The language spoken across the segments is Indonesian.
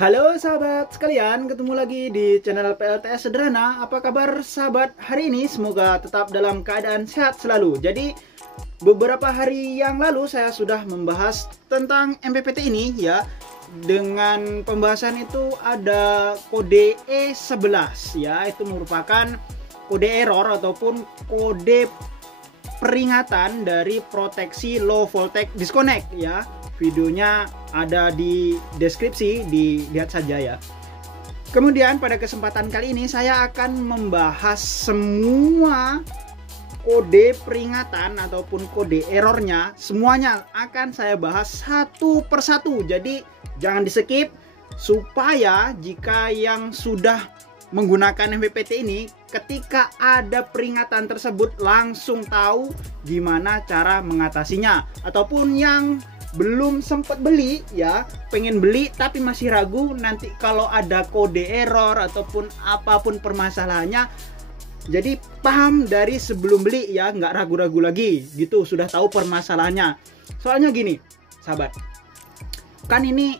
Halo sahabat sekalian, ketemu lagi di channel PLTS Sederhana. Apa kabar sahabat hari ini? Semoga tetap dalam keadaan sehat selalu. Jadi beberapa hari yang lalu saya sudah membahas tentang MPPT ini ya. Dengan pembahasan itu ada kode E11 ya. Itu merupakan kode error ataupun kode peringatan dari proteksi low voltage disconnect ya. Videonya ada di deskripsi, dilihat saja ya. Kemudian pada kesempatan kali ini saya akan membahas semua kode peringatan ataupun kode errornya. Semuanya akan saya bahas satu persatu. Jadi jangan di skip supaya jika yang sudah menggunakan MPPT ini, ketika ada peringatan tersebut langsung tahu gimana cara mengatasinya. Ataupun yang belum sempat beli ya, pengen beli tapi masih ragu, nanti kalau ada kode error ataupun apapun permasalahannya, jadi paham dari sebelum beli ya, nggak ragu-ragu lagi gitu, sudah tahu permasalahannya. Soalnya gini sahabat, kan ini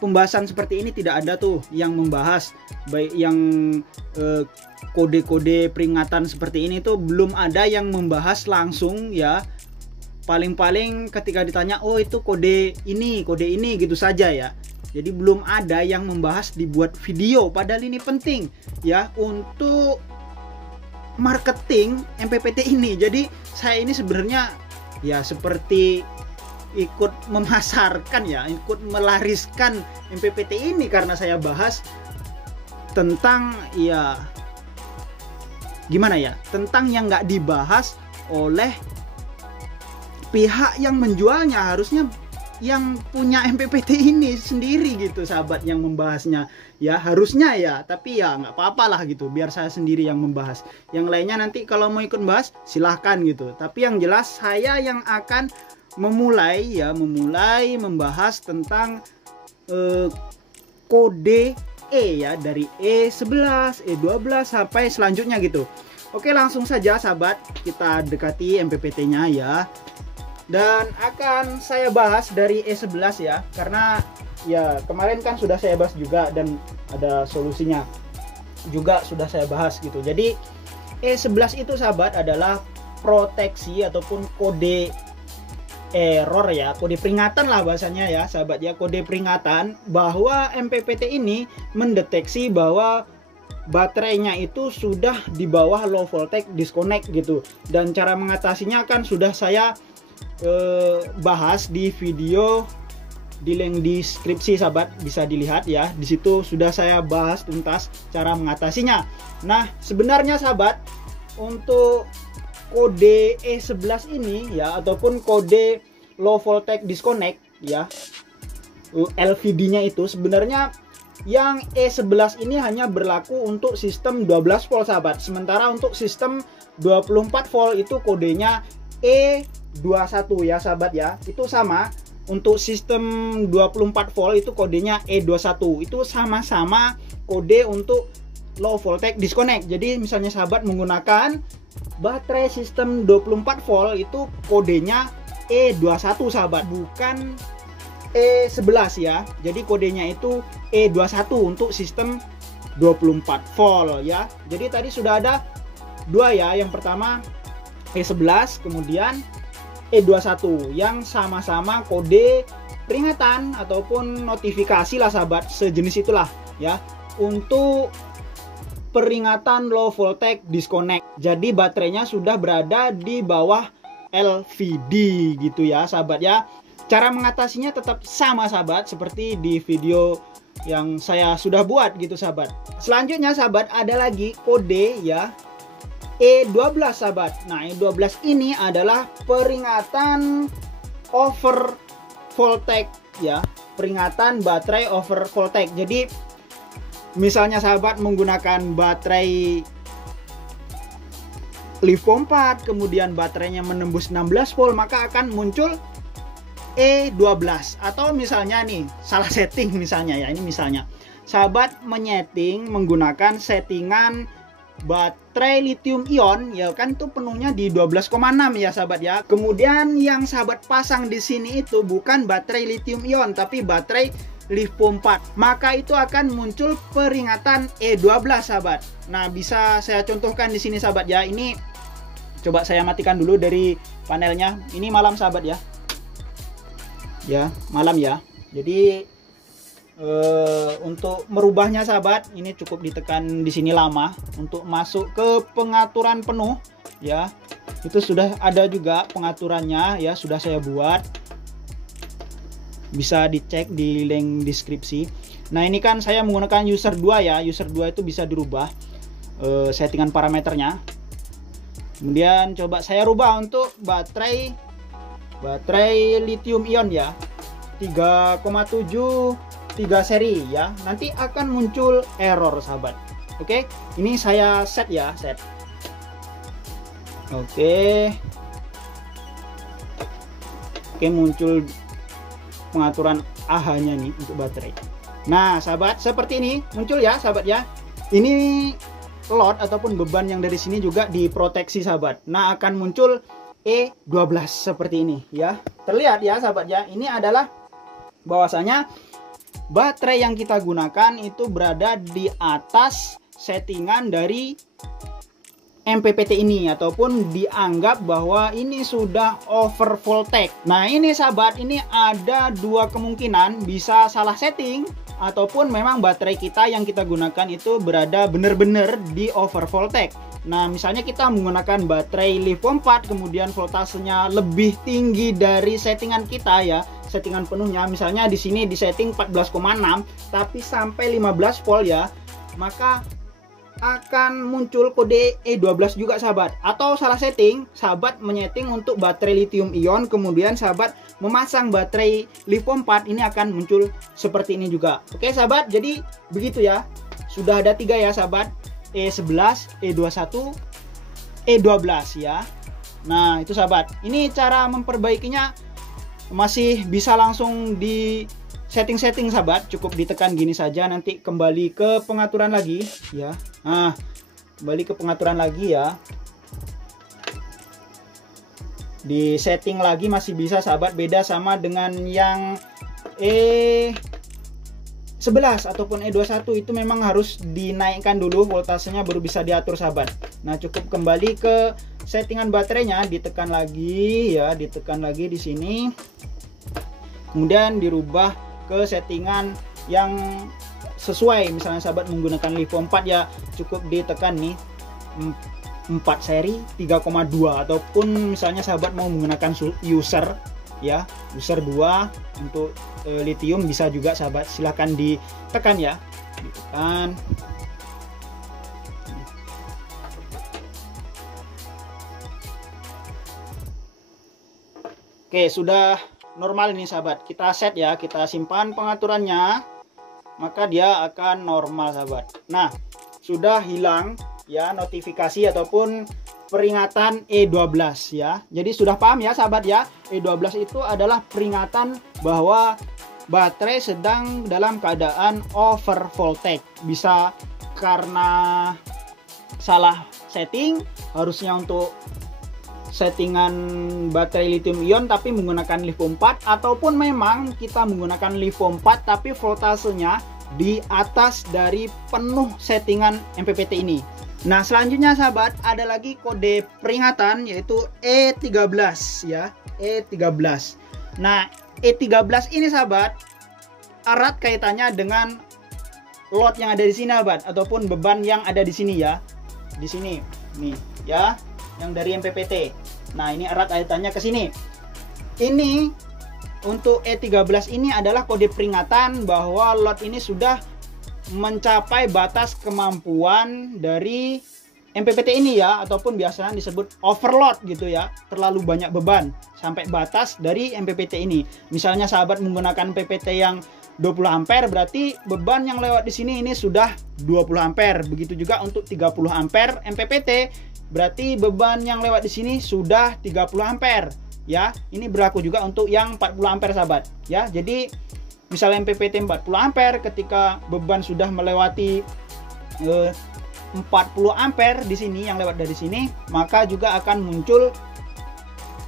pembahasan seperti ini tidak ada tuh yang membahas, baik yang kode-kode peringatan seperti ini tuh belum ada yang membahas langsung ya. Paling-paling ketika ditanya, oh itu kode ini gitu saja ya. Jadi belum ada yang membahas dibuat video, padahal ini penting ya untuk marketing MPPT ini. Jadi saya ini sebenarnya ya seperti ikut memasarkan ya, ikut melariskan MPPT ini karena saya bahas tentang ya gimana ya, tentang yang nggak dibahas oleh pihak yang menjualnya. Harusnya yang punya MPPT ini sendiri gitu sahabat yang membahasnya ya, harusnya ya. Tapi ya nggak apa-apa lah gitu, biar saya sendiri yang membahas. Yang lainnya nanti kalau mau ikut bahas silahkan gitu. Tapi yang jelas saya yang akan memulai membahas tentang kode E ya, dari E11, E12 sampai selanjutnya gitu. Oke, langsung saja sahabat kita dekati MPPT-nya ya. Dan akan saya bahas dari E11 ya, karena ya kemarin kan sudah saya bahas juga dan ada solusinya juga sudah saya bahas gitu. Jadi E11 itu sahabat adalah proteksi ataupun kode error ya, kode peringatan lah bahasanya ya sahabat ya, kode peringatan bahwa MPPT ini mendeteksi bahwa baterainya itu sudah di bawah low voltage disconnect gitu. Dan cara mengatasinya kan sudah saya bahas di video di link deskripsi sahabat, bisa dilihat ya, di situ sudah saya bahas tuntas cara mengatasinya. Nah sebenarnya sahabat, untuk kode E11 ini ya, ataupun kode low voltage disconnect ya, LVD nya itu sebenarnya yang E11 ini hanya berlaku untuk sistem 12 volt sahabat. Sementara untuk sistem 24 volt itu kodenya E21 ya sahabat ya. Itu sama, untuk sistem 24 volt itu kodenya E21. Itu sama-sama kode untuk low voltage disconnect. Jadi misalnya sahabat menggunakan baterai sistem 24 volt itu kodenya E21 sahabat, bukan E11 ya. Jadi kodenya itu E21 untuk sistem 24 volt ya. Jadi tadi sudah ada dua ya. Yang pertama E11, kemudian E21 yang sama-sama kode peringatan ataupun notifikasi lah sahabat, sejenis itulah ya, untuk peringatan low voltage disconnect. Jadi baterainya sudah berada di bawah LVD gitu ya sahabat ya. Cara mengatasinya tetap sama sahabat seperti di video yang saya sudah buat gitu sahabat. Selanjutnya sahabat ada lagi kode ya, E12 sahabat. Nah E12 ini adalah peringatan over voltage ya, peringatan baterai over voltage. Jadi misalnya sahabat menggunakan baterai lithium 4, kemudian baterainya menembus 16 volt, maka akan muncul E12. Atau misalnya nih salah setting misalnya ya, ini misalnya sahabat menyeting menggunakan settingan baterai lithium ion ya kan, itu penuhnya di 12,6 ya sahabat ya. Kemudian yang sahabat pasang di sini itu bukan baterai lithium ion tapi baterai LiFePo 4, maka itu akan muncul peringatan E12 sahabat. Nah, bisa saya contohkan di sini sahabat ya. Ini coba saya matikan dulu dari panelnya. Ini malam sahabat ya. Ya, malam ya. Jadi untuk merubahnya sahabat, ini cukup ditekan di sini lama. Untuk masuk ke pengaturan penuh ya, itu sudah ada juga pengaturannya ya, sudah saya buat. Bisa dicek di link deskripsi. Nah, ini kan saya menggunakan user 2 ya. User 2 itu bisa dirubah settingan parameternya. Kemudian coba saya rubah untuk baterai lithium ion ya, 3,7 3 seri ya. Nanti akan muncul error sahabat. Oke, ini saya set ya, set. Oke, muncul pengaturan AH-nya nih untuk baterai. Nah, sahabat, seperti ini muncul ya, sahabat ya. Ini load ataupun beban yang dari sini juga diproteksi, sahabat. Nah, akan muncul E12 seperti ini ya. Terlihat ya, sahabat ya. Ini adalah bahwasanya baterai yang kita gunakan itu berada di atas settingan dari MPPT ini, ataupun dianggap bahwa ini sudah over voltage. Nah, ini sahabat, ini ada dua kemungkinan, bisa salah setting ataupun memang baterai kita yang kita gunakan itu berada benar-benar di over voltage. Nah, misalnya kita menggunakan baterai LiFePo 4, kemudian voltasenya lebih tinggi dari settingan kita ya, settingan penuhnya. Misalnya di sini di setting 14,6 tapi sampai 15 volt ya, maka akan muncul kode E12 juga sahabat. Atau salah setting, sahabat menyeting untuk baterai lithium ion, kemudian sahabat memasang baterai LiFePo 4, ini akan muncul seperti ini juga. Oke sahabat, jadi begitu ya. Sudah ada 3 ya sahabat, E11, E21, E12 ya. Nah, itu sahabat. Ini cara memperbaikinya masih bisa langsung di setting sahabat, cukup ditekan gini saja, nanti kembali ke pengaturan lagi ya. Nah, kembali ke pengaturan lagi ya, di setting lagi masih bisa sahabat. Beda sama dengan yang E11 ataupun E21, itu memang harus dinaikkan dulu voltasenya baru bisa diatur sahabat. Nah, cukup kembali ke settingan baterainya, ditekan lagi ya, ditekan lagi di sini, kemudian dirubah ke settingan yang sesuai. Misalnya sahabat menggunakan LiFePo 4 ya, cukup ditekan nih 4 seri 3,2, ataupun misalnya sahabat mau menggunakan user ya, user 2 untuk lithium bisa juga sahabat, silahkan ditekan ya, ditekan. Oke, sudah normal ini sahabat. Kita set ya, kita simpan pengaturannya, maka dia akan normal sahabat. Nah, sudah hilang ya notifikasi ataupun peringatan E12 ya. Jadi sudah paham ya sahabat ya, E12 itu adalah peringatan bahwa baterai sedang dalam keadaan over voltage. Bisa karena salah setting, harusnya untuk settingan baterai lithium ion tapi menggunakan LiFePo 4, ataupun memang kita menggunakan LiFePo 4 tapi voltasenya di atas dari penuh settingan MPPT ini. Nah, selanjutnya sahabat, ada lagi kode peringatan yaitu E13 ya, E13. Nah, E13 ini sahabat erat kaitannya dengan load yang ada di sini sahabat, ataupun beban yang ada di sini ya. Di sini nih ya, yang dari MPPT. Nah, ini erat kaitannya ke sini. Ini untuk E13 ini adalah kode peringatan bahwa load ini sudah mencapai batas kemampuan dari MPPT ini ya, ataupun biasanya disebut overload gitu ya, terlalu banyak beban sampai batas dari MPPT ini. Misalnya sahabat menggunakan PPT yang 20 ampere, berarti beban yang lewat di sini ini sudah 20 ampere. Begitu juga untuk 30 ampere MPPT, berarti beban yang lewat di sini sudah 30 ampere ya. Ini berlaku juga untuk yang 40 ampere sahabat ya. Jadi misalnya MPPT 40 ampere, ketika beban sudah melewati 40 ampere di sini yang lewat dari sini, maka juga akan muncul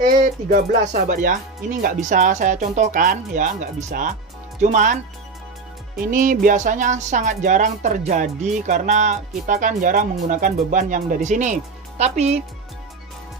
E13 sahabat ya. Ini nggak bisa saya contohkan ya, nggak bisa. Cuman ini biasanya sangat jarang terjadi karena kita kan jarang menggunakan beban yang dari sini. Tapi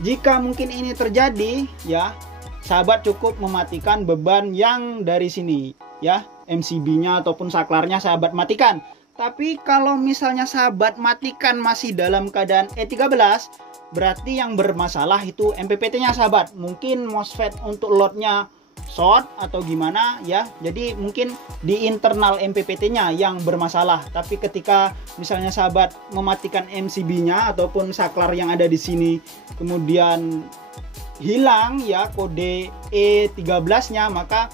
jika mungkin ini terjadi ya, sahabat cukup mematikan beban yang dari sini ya, MCB-nya ataupun saklarnya sahabat matikan. Tapi kalau misalnya sahabat matikan masih dalam keadaan E13, berarti yang bermasalah itu MPPT-nya sahabat. Mungkin MOSFET untuk loadnya short atau gimana ya. Jadi mungkin di internal MPPT-nya yang bermasalah. Tapi ketika misalnya sahabat mematikan MCB-nya ataupun saklar yang ada di sini kemudian hilang ya kode E13-nya, maka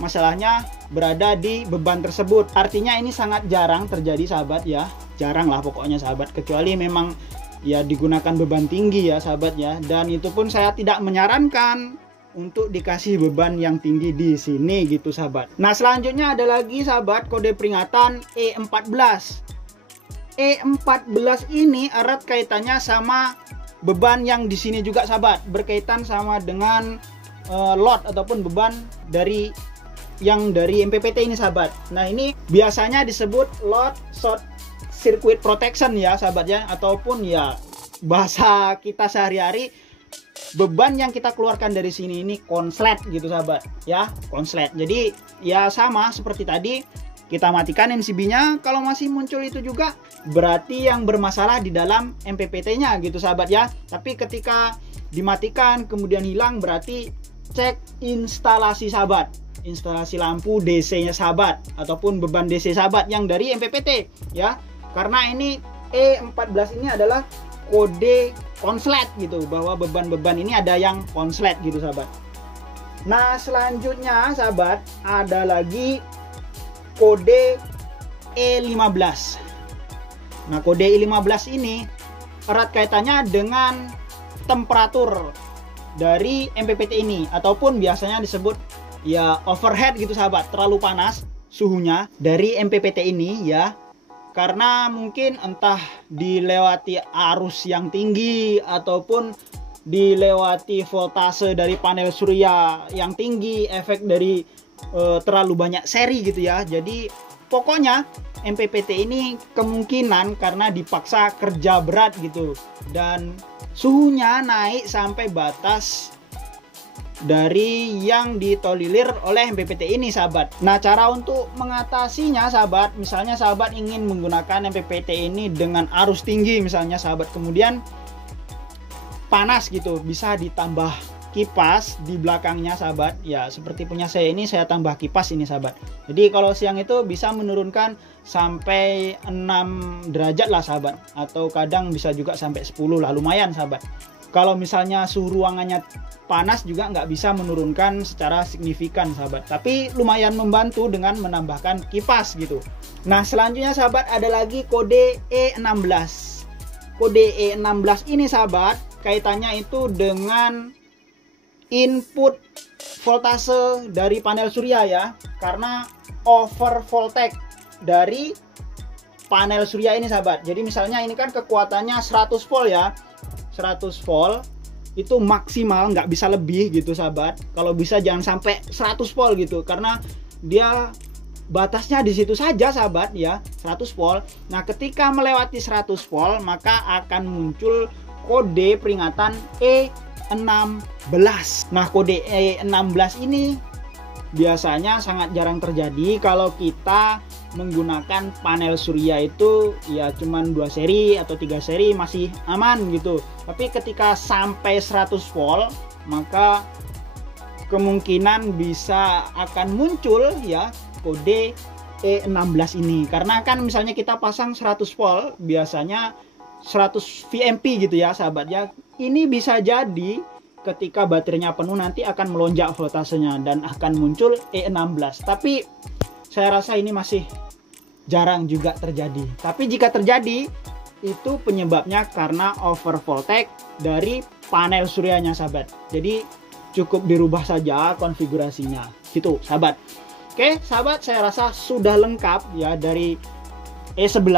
masalahnya berada di beban tersebut. Artinya ini sangat jarang terjadi sahabat ya. Jarang lah pokoknya sahabat, kecuali memang ya digunakan beban tinggi ya sahabat ya. Dan itu pun saya tidak menyarankan untuk dikasih beban yang tinggi di sini gitu sahabat. Nah, selanjutnya ada lagi sahabat kode peringatan E14. E14 ini erat kaitannya sama beban yang di sini juga sahabat, berkaitan sama dengan load ataupun beban dari yang dari MPPT ini sahabat. Nah, ini biasanya disebut load short circuit protection ya sahabat ya, ataupun ya bahasa kita sehari-hari, beban yang kita keluarkan dari sini ini konslet gitu sahabat ya, konslet. Jadi ya sama seperti tadi, kita matikan MCB-nya, kalau masih muncul itu juga berarti yang bermasalah di dalam MPPT-nya gitu sahabat ya. Tapi ketika dimatikan kemudian hilang, berarti cek instalasi sahabat, instalasi lampu DC-nya sahabat ataupun beban DC sahabat yang dari MPPT ya. Karena ini E14 ini adalah kode konslet gitu, bahwa beban-beban ini ada yang konslet gitu sahabat. Nah, selanjutnya sahabat ada lagi kode E15. Nah, kode E15 ini erat kaitannya dengan temperatur dari MPPT ini, ataupun biasanya disebut ya overhead gitu sahabat, terlalu panas suhunya dari MPPT ini ya. Karena mungkin entah dilewati arus yang tinggi ataupun dilewati voltase dari panel surya yang tinggi, efek dari terlalu banyak seri gitu ya. Jadi pokoknya MPPT ini kemungkinan karena dipaksa kerja berat gitu, dan suhunya naik sampai batas dari yang ditolilir oleh MPPT ini sahabat. Nah, cara untuk mengatasinya sahabat, misalnya sahabat ingin menggunakan MPPT ini dengan arus tinggi misalnya sahabat, kemudian panas gitu, bisa ditambah kipas di belakangnya sahabat ya. Seperti punya saya ini, saya tambah kipas ini sahabat. Jadi kalau siang itu bisa menurunkan sampai 6 derajat lah sahabat, atau kadang bisa juga sampai 10 lah, lumayan sahabat. Kalau misalnya suhu ruangannya panas juga nggak bisa menurunkan secara signifikan sahabat, tapi lumayan membantu dengan menambahkan kipas gitu. Nah, selanjutnya sahabat ada lagi kode E16. Kode E16 ini sahabat kaitannya itu dengan input voltase dari panel surya ya, karena over voltage dari panel surya ini sahabat. Jadi misalnya ini kan kekuatannya 100 volt ya, 100 volt itu maksimal, nggak bisa lebih gitu sahabat. Kalau bisa jangan sampai 100 volt gitu, karena dia batasnya di situ saja sahabat ya, 100 volt. Nah, ketika melewati 100 volt maka akan muncul kode peringatan E16. Nah, kode E16 ini biasanya sangat jarang terjadi kalau kita menggunakan panel surya itu ya cuman 2 seri atau 3 seri masih aman gitu. Tapi ketika sampai 100 volt maka kemungkinan bisa akan muncul ya kode E16 ini. Karena kan misalnya kita pasang 100 volt biasanya 100 VMP gitu ya sahabat ya. Ini bisa jadi ketika baterainya penuh nanti akan melonjak voltasenya dan akan muncul E16. Tapi saya rasa ini masih jarang juga terjadi. Tapi jika terjadi, itu penyebabnya karena over voltage dari panel suryanya sahabat. Jadi cukup dirubah saja konfigurasinya gitu sahabat. Oke sahabat, saya rasa sudah lengkap ya dari E11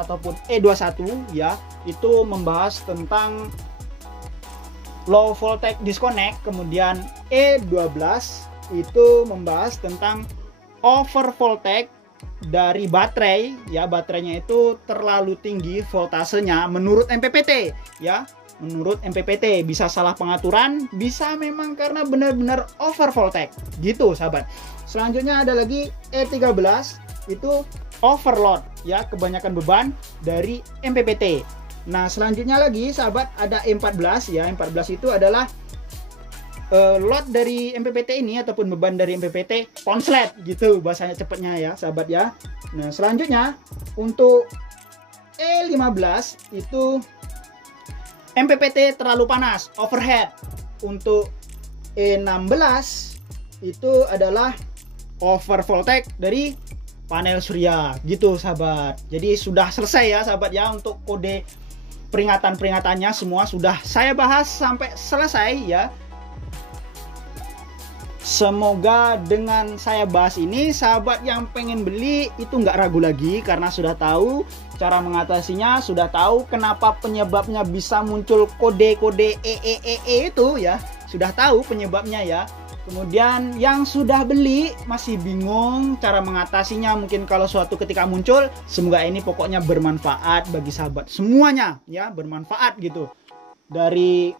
ataupun E21 ya. Itu membahas tentang low voltage disconnect. Kemudian E12 itu membahas tentang over voltage dari baterai ya, baterainya itu terlalu tinggi voltasenya menurut MPPT ya, menurut MPPT. Bisa salah pengaturan, bisa memang karena benar-benar over voltage gitu sahabat. Selanjutnya ada lagi E13, itu overload ya, kebanyakan beban dari MPPT. Nah selanjutnya lagi sahabat ada E14 ya, E14 itu adalah load dari MPPT ini ataupun beban dari MPPT konslet gitu bahasanya cepatnya ya sahabat ya. Nah selanjutnya untuk E15 itu MPPT terlalu panas, overhead. Untuk E16 itu adalah over voltage dari panel surya gitu sahabat. Jadi sudah selesai ya sahabat ya, untuk kode peringatan-peringatannya semua sudah saya bahas sampai selesai ya. Semoga dengan saya bahas ini sahabat yang pengen beli itu nggak ragu lagi, karena sudah tahu cara mengatasinya, sudah tahu kenapa penyebabnya bisa muncul kode-kode EEEE itu ya, sudah tahu penyebabnya ya. Kemudian yang sudah beli masih bingung cara mengatasinya, mungkin kalau suatu ketika muncul, semoga ini pokoknya bermanfaat bagi sahabat semuanya ya, bermanfaat gitu. Dari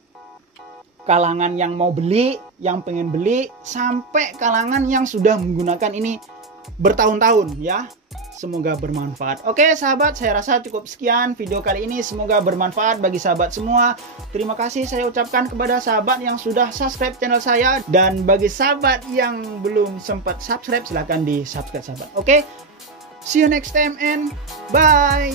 kalangan yang mau beli, yang pengen beli, sampai kalangan yang sudah menggunakan ini bertahun-tahun ya. Semoga bermanfaat. Oke sahabat, saya rasa cukup sekian video kali ini. Semoga bermanfaat bagi sahabat semua. Terima kasih saya ucapkan kepada sahabat yang sudah subscribe channel saya, dan bagi sahabat yang belum sempat subscribe silahkan di subscribe sahabat. Oke, see you next time and bye.